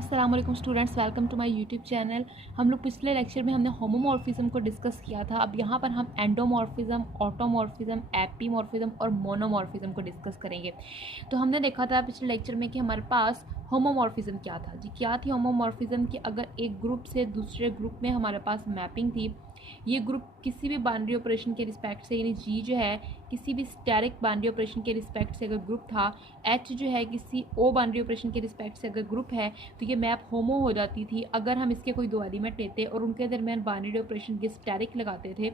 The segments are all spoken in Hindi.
अस्सलाम वालेकुम students, welcome to my YouTube channel. हम लोग पिछले लेक्चर में हमने होमोमॉर्फिज्म को डिस्कस किया था। अब यहाँ पर हम एंडोमॉर्फिज्म, ऑटोमॉर्फिज्म, एपीमॉर्फिज्म और मोनोमॉर्फिज्म को डिस्कस करेंगे। तो हमने देखा था पिछले लेक्चर में कि हमारे पास होमोमॉर्फिज्म क्या था जी। क्या थी होमोमॉर्फिज्म कि अगर एक ग्रुप से दूसरे ग्रुप में हमारे पास मैपिंग थी, ये ग्रुप किसी भी बाउंड्री ऑपरेशन के रिस्पेक्ट से, यानी जी जो है किसी भी स्टेरिक बाउंड्री ऑपरेशन के रिस्पेक्ट से अगर ग्रुप था, एच जो है किसी ओ बाउंड्री ऑपरेशन के रिस्पेक्ट से अगर ग्रुप है, तो ये मैप होमो हो जाती थी अगर हम इसके कोई दो एलिमेंट लेते और उनके दरमियान बाइनरी ऑपरेशन के स्टेरिक लगाते थे।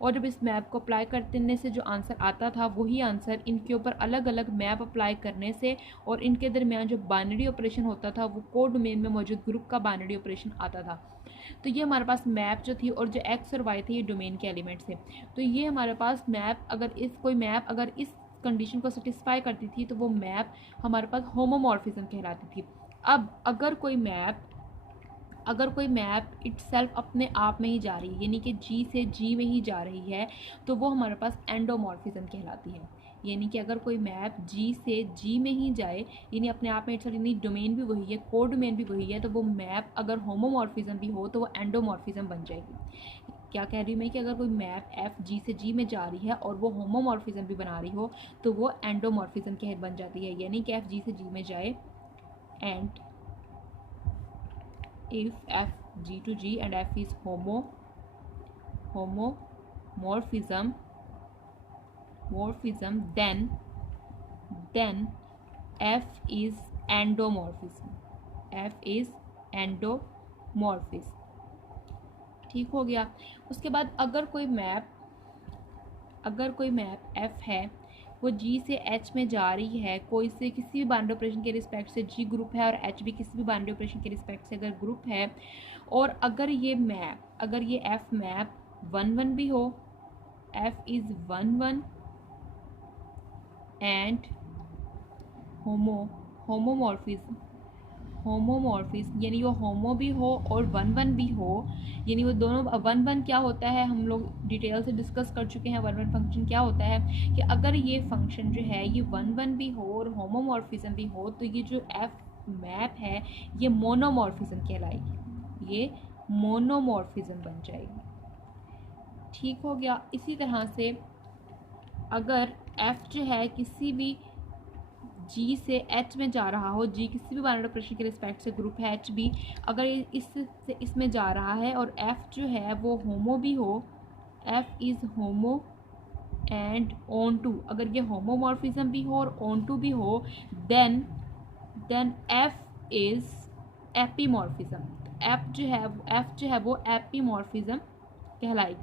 और जब इस मैप को अप्लाई करने से जो आंसर आता था वही आंसर इनके ऊपर अलग अलग मैप अप्लाई करने से और इनके दरमियान जो बाइनरी ऑपरेशन होता था वो कोड डोमेन में मौजूद ग्रुप का बाइनरी ऑपरेशन आता था। तो ये हमारे पास मैप जो थी, और जो एक्स और वाई थे ये डोमेन के एलिमेंट्स थे। तो ये हमारे पास मैप अगर इस कंडीशन को सेटिस्फाई करती थी तो वो मैप हमारे पास होमोमॉर्फिज्म कहलाती थी। अब अगर कोई मैप इटसेल्फ अपने आप में ही जा रही है, यानी कि जी से जी में ही जा रही है, तो वो हमारे पास एंडोमॉर्फिज्म कहलाती है। यानी कि अगर कोई मैप जी से जी में ही जाए, यानी अपने आप में इटसेल्फ, यानी डोमेन भी वही है, कोड डोमेन भी वही है, तो वो मैप अगर होमोमॉर्फिज्म भी हो तो वो एंडोमॉर्फिज्म बन जाएगी। क्या कह रही हूँ मैं कि अगर कोई मैप एफ जी से जी में जा रही है और वो होमोमॉर्फिज्म भी बना रही हो तो वो एंडोमॉर्फिज्म कह बन जाती है। यानी कि एफ जी से जी में जाए and if f g to g and f is homomorphism then f is endomorphism। ठीक हो गया। उसके बाद अगर कोई मैप f है, वो g से h में जा रही है, कोई से किसी भी बाउंड्री ऑपरेशन के रिस्पेक्ट से g ग्रुप है और h भी किसी भी बाउंड्री ऑपरेशन के रिस्पेक्ट से अगर ग्रुप है, और अगर ये f मैप 1 1 भी हो, f इज 1 1 एंड होमोमॉर्फिज्म यानी वो होमो भी हो और 1 1 भी हो, यानी वो दोनों 1 1 क्या होता है हम लोग डिटेल से डिस्कस कर चुके हैं। 1 1 फंक्शन क्या होता है कि अगर ये फंक्शन जो है ये 1 1 भी हो और होमोमॉर्फिज्म भी हो तो ये जो एफ मैप है ये मोनोमॉर्फिज्म कहलाएगी, ये मोनोमॉर्फिज्म बन जाएगी। ठीक हो गया। इसी तरह से अगर एफ जो है किसी भी जी से एच में जा रहा हो, जी किसी भी बाइनरी ऑपरेशन के रिस्पेक्ट से ग्रुप है एच भी, अगर इसमें जा रहा है और एफ जो है वो होमो भी हो, F is homo and onto, अगर ये होमोमॉर्फिज्म भी हो और ऑन टू भी हो, देन एफ इज़ एपीमॉर्फिज्म। एफ जो है वो एपीमॉर्फिज्म कहलाएगी।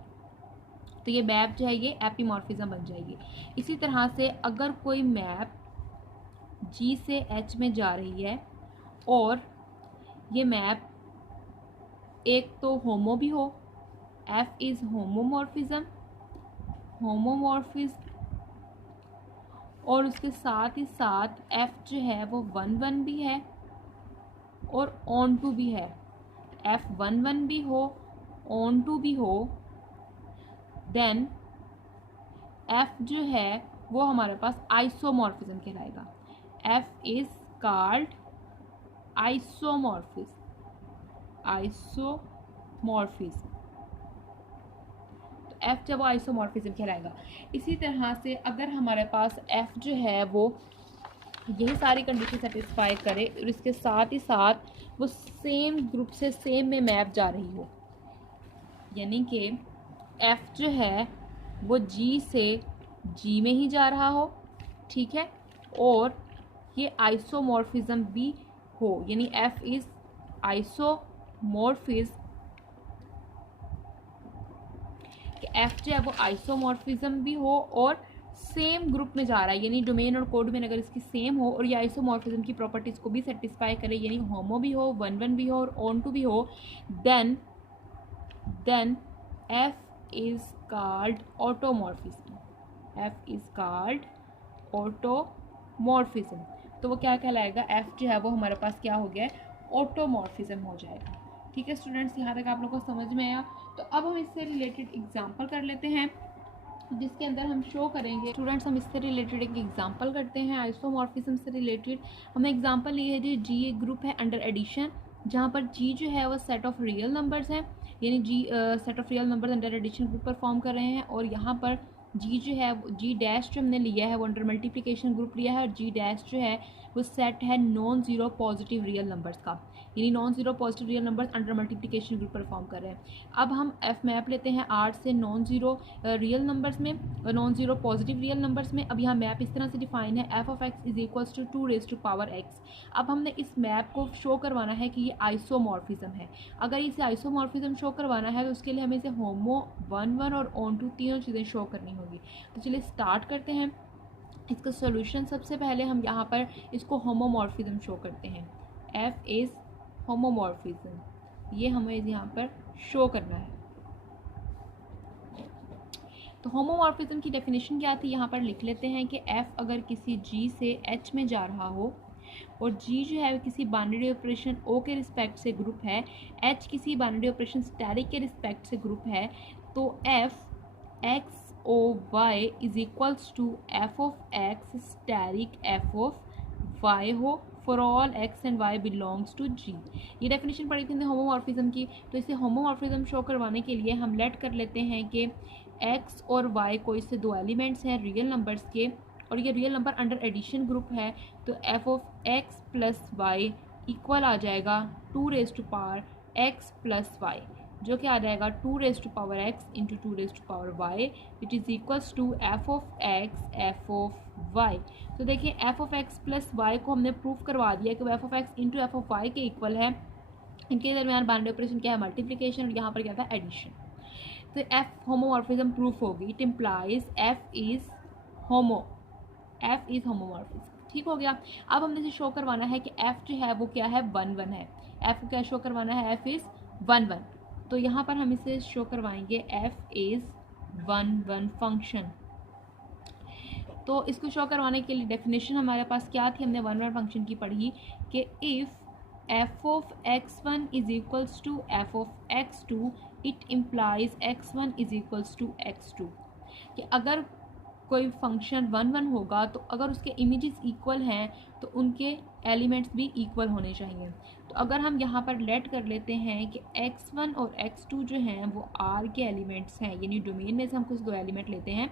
तो ये मैप जो है ये एपीमॉर्फिज्म बन जाएगी। इसी तरह से अगर कोई मैप जी से एच में जा रही है और ये मैप एक तो होमो भी हो, एफ इज़ होमोमॉर्फिज्म, और उसके साथ ही साथ एफ जो है वो 1 1 भी है और ऑन टू भी है। एफ 1 1 भी हो, ऑन टू भी हो, देन एफ जो है वो हमारे पास आइसोमॉर्फिज्म कहलाएगा। F is called isomorphism. तो F जब आइसोमॉर्फिज्म कहलाएगा। इसी तरह से अगर हमारे पास F जो है वो यही सारी कंडीशन सेटिस्फाई करे और इसके साथ ही साथ वो सेम ग्रुप से सेम में मैप जा रही हो, यानी कि F जो है वो G से G में ही जा रहा हो, ठीक है, और ये आइसोमॉर्फिज्म भी हो, यानी F इज आइसोमॉर्फिज्म, कि F जो है वो आइसोमॉर्फिज्म भी हो और सेम ग्रुप में जा रहा है, यानी डोमेन और कोड में अगर इसकी सेम हो और ये आइसोमॉर्फिज्म की प्रॉपर्टीज को भी सेटिस्फाई करे, यानी होमो भी हो, 1 1 भी हो और ऑन टू भी हो, then F is called automorphism. F is called automorphism. तो वो क्या कहलाएगा, एफ जो है वो हमारे पास क्या हो गया है, ऑटोमॉर्फिज्म हो जाएगा। ठीक है स्टूडेंट्स, यहाँ तक आप लोगों को समझ में आया। तो अब हम इससे रिलेटेड एग्जांपल कर लेते हैं। जिसके अंदर हम शो करेंगे। स्टूडेंट्स, हम इससे रिलेटेड एक एग्जांपल करते हैं आइसोमॉर्फिज्म से रिलेटेड। हमें एग्जांपल ये है जी, जी एक ग्रुप है अंडर एडिशन, जहाँ पर जी जो है वो सेट ऑफ रियल नंबर्स हैं, यानी G set of real numbers under addition group पर फॉर्म कर रहे हैं। और यहाँ पर जी जो है, जी डैश जो हमने लिया है वो अंडर मल्टीप्लिकेशन ग्रुप लिया है, और जी डैश जो है वो सेट है non zero positive real numbers का, यानी non zero positive real numbers under multiplication group पर फॉर्म कर रहे हैं। अब हम एफ मैप लेते हैं आर से नॉन ज़ीरो रियल नंबर्स में, non zero positive real numbers में। अब यहाँ मैप इस तरह से डिफाइन है, F of X is equals to 2⁻x। अब हमने इस मैप को शो करवाना है कि ये आइसोमॉर्फिज्म है। अगर इसे आइसोमॉर्फिज्म शो करवाना है तो उसके लिए हमें इसे होमो 1 और ऑन टू तीनों चीज़ें शो करनी होगी। तो चलिए स्टार्ट करते हैं इसका सोल्यूशन। सबसे पहले हम यहाँ पर इसको होमोमॉर्फिज्म शो करते हैं, एफ इज़ होमोमॉर्फिज्म, ये हमें यहाँ पर शो करना है। तो होमोमॉर्फिज्म की डेफिनेशन क्या थी, यहाँ पर लिख लेते हैं कि एफ अगर किसी जी से एच में जा रहा हो, और जी जो है किसी बाइनरी ऑपरेशन ओ के रिस्पेक्ट से ग्रुप है, एच किसी बाइनरी ऑपरेशन स्टैटिक के रिस्पेक्ट से ग्रुप है, तो f x o y is equals to F of x static f of y हो for all x and y belongs to G. ये डेफिनेशन पढ़ी थी हमने होमोमॉर्फिज्म की। तो इसे होमोमॉर्फिज्म शो करवाने के लिए हम लेट कर लेते हैं कि एक्स और वाई को इससे दो एलिमेंट्स हैं रियल नंबर्स के, और ये real number under addition group है। तो f of x plus y equal आ जाएगा 2⁻x प्लस वाई, जो कि आ जाएगा 2⁻x into 2⁻y, which is equals to F of x f of y. तो देखिए f of x plus y को हमने प्रूफ करवा दिया कि f of x into f of y के इक्वल है। इनके दरमियान बाइनरी ऑपरेशन क्या है, मल्टीप्लिकेशन, और यहाँ पर क्या था, एडिशन। तो एफ होमोमॉर्फिज्म प्रूफ होगी। It implies F is homomorphism. ठीक हो गया। अब हमने इसे शो करवाना है कि एफ जो है वो क्या है, 1 है। एफ को क्या शो करवाना है, एफ इज़ 1 तो यहाँ पर हम इसे शो करवाएंगे एफ इज़ 1 फंक्शन। तो इसको शो करवाने के लिए डेफिनेशन हमारे पास क्या थी, हमने 1 फंक्शन की पढ़ी कि if F of x1 is equals to F of x2 it implies x1 is equals to x2, कि अगर कोई फंक्शन 1 होगा तो अगर उसके इमेजेस इक्वल हैं तो उनके एलिमेंट्स भी इक्वल होने चाहिए। तो अगर हम यहाँ पर लेट कर लेते हैं कि x1 और x2 जो हैं वो r के एलिमेंट्स हैं, यानी डोमेन में से हम कुछ दो एलिमेंट लेते हैं,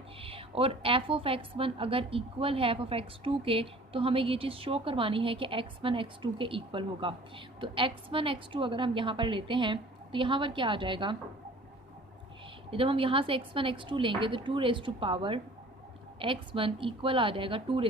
और f ऑफ x1 अगर इक्वल है f ऑफ x2 के, तो हमें ये चीज़ शो करवानी है कि x1 x2 के इक्वल होगा। तो x1 x2 अगर हम यहाँ पर लेते हैं तो यहाँ पर क्या आ जाएगा, जब हम यहाँ से x1 x2 लेंगे तो 2 x1 इक्वल आ जाएगा 2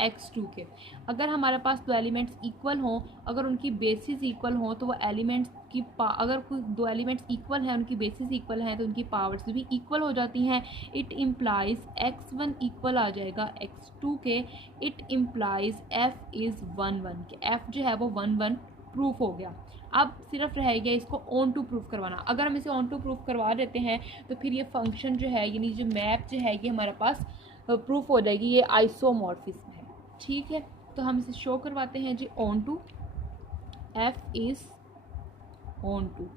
x2 के। अगर हमारे पास दो एलिमेंट्स इक्वल हों, अगर उनकी बेसिस इक्वल हों, तो वो एलिमेंट्स की अगर कोई दो एलिमेंट्स इक्वल हैं, उनकी बेसिस इक्वल हैं, तो उनकी पावर्स भी इक्वल हो जाती हैं। इट इम्प्लाइज x1 इक्वल आ जाएगा x2 के। इट इम्प्लाइज f इज़ 1 के, f जो है वो 1 प्रूफ हो गया। अब सिर्फ रह गया इसको ऑन टू प्रूफ करवाना। अगर हम इसे ऑन टू प्रूफ करवा देते हैं तो फिर ये फंक्शन जो है, यानी जो मैप जो है, ये हमारे पास प्रूफ हो जाएगी, ये आइसोमॉर्फिज्म है। ठीक है, तो हम इसे शो करवाते हैं G onto, f is onto.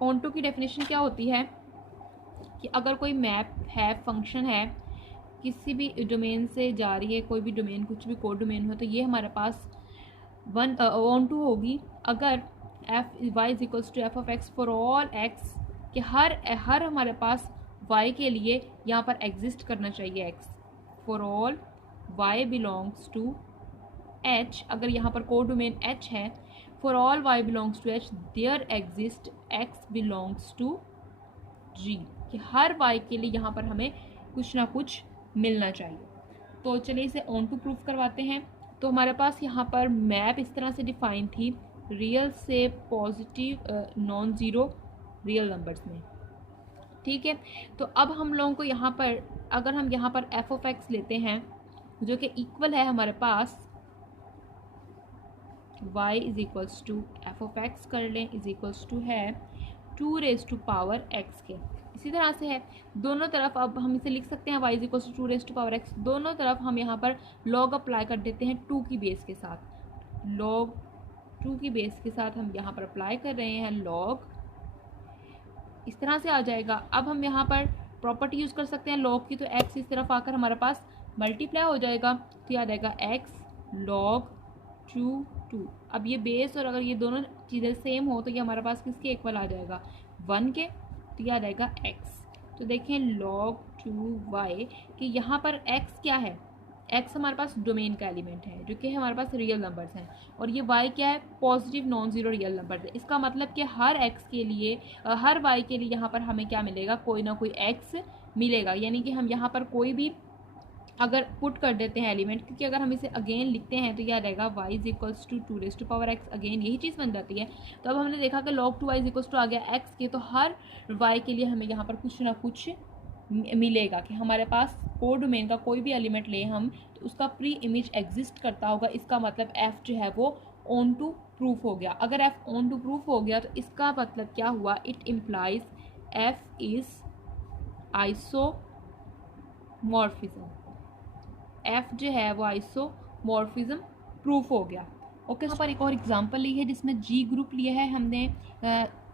Onto की डेफिनेशन क्या होती है कि अगर कोई मैप है, फंक्शन है, किसी भी डोमेन से जा रही है, कोई भी डोमेन, कुछ भी कोड डोमेन हो, तो ये हमारे पास ऑन टू होगी अगर F Y is equals to F of X for all X, कि हर हमारे पास y के लिए यहाँ पर एग्जिस्ट करना चाहिए x, for all y belongs to h, अगर यहाँ पर कोड डोमेन h है, for all y belongs to h there exist x belongs to g, कि हर y के लिए यहाँ पर हमें कुछ ना कुछ मिलना चाहिए। तो चलिए इसे ऑन टू प्रूफ करवाते हैं। तो हमारे पास यहाँ पर मैप इस तरह से डिफाइन थी, रियल से positive non zero real numbers में। ठीक है, तो अब हम लोगों को यहाँ पर, अगर हम यहाँ पर एफ ऑफ एक्स लेते हैं जो कि इक्वल है हमारे पास y is equals to F of X कर लें, इज इक्वल्स टू है 2⁻x के। इसी तरह से है दोनों तरफ, अब हम इसे लिख सकते हैं y is equals to 2⁻x, दोनों तरफ हम यहाँ पर log अप्लाई कर देते हैं 2 की बेस के साथ। log 2 की बेस के साथ हम यहाँ पर अप्लाई कर रहे हैं log, इस तरह से आ जाएगा। अब हम यहाँ पर प्रॉपर्टी यूज़ कर सकते हैं लॉग की, तो x इस तरफ आकर हमारे पास मल्टीप्लाई हो जाएगा, तो याद आएगा x log 2। अब ये बेस और अगर ये दोनों चीज़ें सेम हो तो ये हमारे पास किसके इक्वल आ जाएगा, 1 के, तो याद आएगा x। तो देखें log 2y कि यहाँ पर x क्या है, x हमारे पास डोमेन का एलिमेंट है जो कि हमारे पास रियल नंबर्स हैं, और ये y क्या है, positive non zero real numbers है। इसका मतलब कि हर x के लिए हर y के लिए यहाँ पर हमें क्या मिलेगा, कोई ना कोई x मिलेगा। यानी कि हम यहाँ पर कोई भी अगर पुट कर देते हैं एलिमेंट, क्योंकि अगर हम इसे अगेन लिखते हैं तो याद रहेगा y is equals to 2x, again यही चीज़ बन जाती है। तो अब हमने देखा कि log 2y is equals to आ गया x के, तो हर y के लिए हमें यहाँ पर कुछ ना कुछ मिलेगा कि हमारे पास कोड डोमेन का कोई भी एलिमेंट ले हम तो उसका प्री इमेज एग्जिस्ट करता होगा। इसका मतलब f जो है वो ऑन टू प्रूफ हो गया। अगर f ऑन टू प्रूफ हो गया तो इसका मतलब क्या हुआ, it implies f is isomorphism, f जो है वो आइसोमॉर्फिज्म प्रूफ हो गया। ओके, यहाँ पर एक और एग्जांपल ली है जिसमें जी ग्रुप लिया है हमने,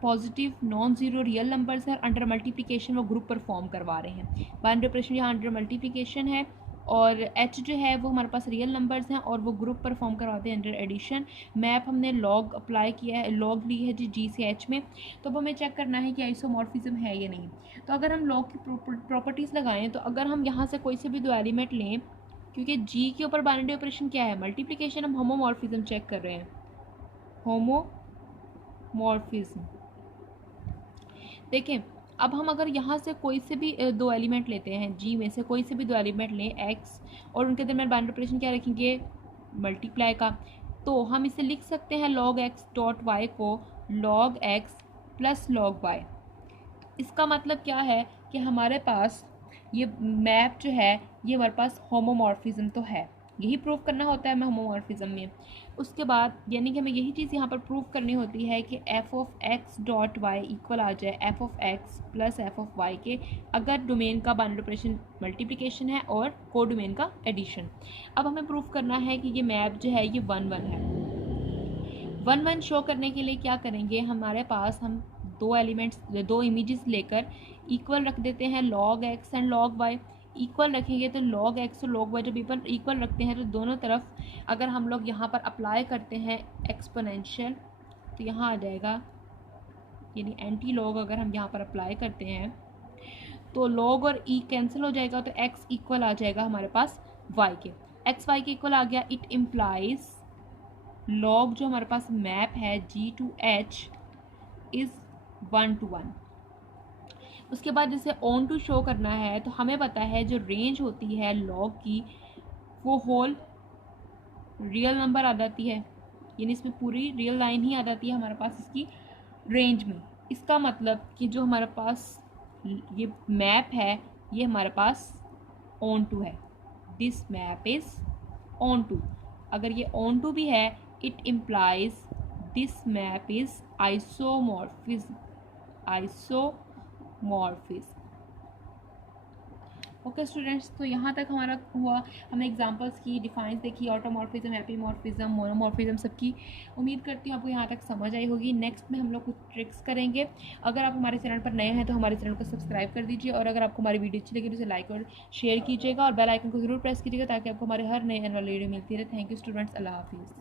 positive non zero real numbers है, अंडर मल्टीप्लिकेशन वो ग्रुप परफॉर्म करवा रहे हैं। बाइनरी ऑपरेशन यहाँ अंडर मल्टीप्लिकेशन है, और h जो है वो हमारे पास रियल नंबर्स हैं और वो ग्रुप परफॉर्म करवाते हैं अंडर एडिशन। मैप हमने लॉग अप्लाई किया है, लॉग ली है जी से h में। तो अब हमें चेक करना है कि आइसोमॉर्फिज्म है या नहीं। तो अगर हम लॉग की प्रॉपर्टीज़ लगाएं तो अगर हम यहाँ से कोई से भी दो एलिमेंट लें, क्योंकि जी के ऊपर बाइनरी ऑपरेशन क्या है, मल्टीप्लिकेशन, हम होमोमॉर्फिज्म चेक कर रहे हैं, होमोमॉर्फिज्म। देखें अब हम अगर यहाँ से कोई से भी दो एलिमेंट लेते हैं, जी में से कोई से भी दो एलिमेंट लें x, और उनके दरमियान बाइनरी ऑपरेशन क्या रखेंगे, मल्टीप्लाई का, तो हम इसे लिख सकते हैं log x डॉट y को log x plus log y। इसका मतलब क्या है कि हमारे पास ये मैप जो है ये हमारे पास होमोमॉर्फिज्म तो है, यही प्रूव करना होता है हमें होमोमॉर्फिज्म में। उसके बाद यानी कि हमें यही चीज़ यहाँ पर प्रूव करनी होती है कि f of x dot y equal आ जाए f of x plus f of y के, अगर डोमेन का बाइनरी ऑपरेशन मल्टीप्लिकेशन है और को डोमेन का एडिशन। अब हमें प्रूव करना है कि ये मैप जो है ये 1 1 है। 1 1 शो करने के लिए क्या करेंगे, हमारे पास हम दो एलिमेंट्स दो इमेजेस लेकर इक्वल रख देते हैं, log x and log y equal रखेंगे। तो log x और log y जब इक्वल रखते हैं तो दोनों तरफ अगर हम लोग यहाँ पर अप्लाई करते हैं एक्सपोनेंशियल तो यहाँ आ जाएगा, यानी एंटी लॉग अगर हम यहाँ पर अप्लाई करते हैं तो log और e कैंसिल हो जाएगा, तो x इक्वल आ जाएगा हमारे पास y के, x y के इक्वल आ गया। इट इम्प्लाइज log जो हमारे पास मैप है g to h is 1 to 1। उसके बाद जैसे ऑन टू शो करना है तो हमें पता है जो रेंज होती है लॉग की वो होल रियल नंबर आ जाती है, यानी इसमें पूरी रियल लाइन ही आ जाती है हमारे पास इसकी रेंज में। इसका मतलब कि जो हमारे पास ये मैप है ये हमारे पास ऑन टू है, this map is onto. अगर ये ऑन टू भी है it implies this map is isomorphism, okay students, तो यहाँ तक हमारा हुआ, हमने एग्जांपल्स की, डिफाइंस देखी, ऑटोमॉर्फिज्म, एपीमॉर्फिज्म, मोनोमॉर्फिज्म सबकी। उम्मीद करती हूँ आपको यहाँ तक समझ आई होगी। नेक्स्ट में हम लोग कुछ ट्रिक्स करेंगे। अगर आप हमारे चैनल पर नए हैं तो हमारे चैनल को सब्सक्राइब कर दीजिए, और अगर आपको हमारी वीडियो अच्छी लगी तो उसे लाइक और शेयर कीजिएगा, और बेल आइकन को जरूर प्रेस कीजिएगा ताकि आपको हमारे हर नए एनुअल वीडियो मिलती रहे। थैंक यू स्टूडेंट्स, अल्लाह हाफिज़।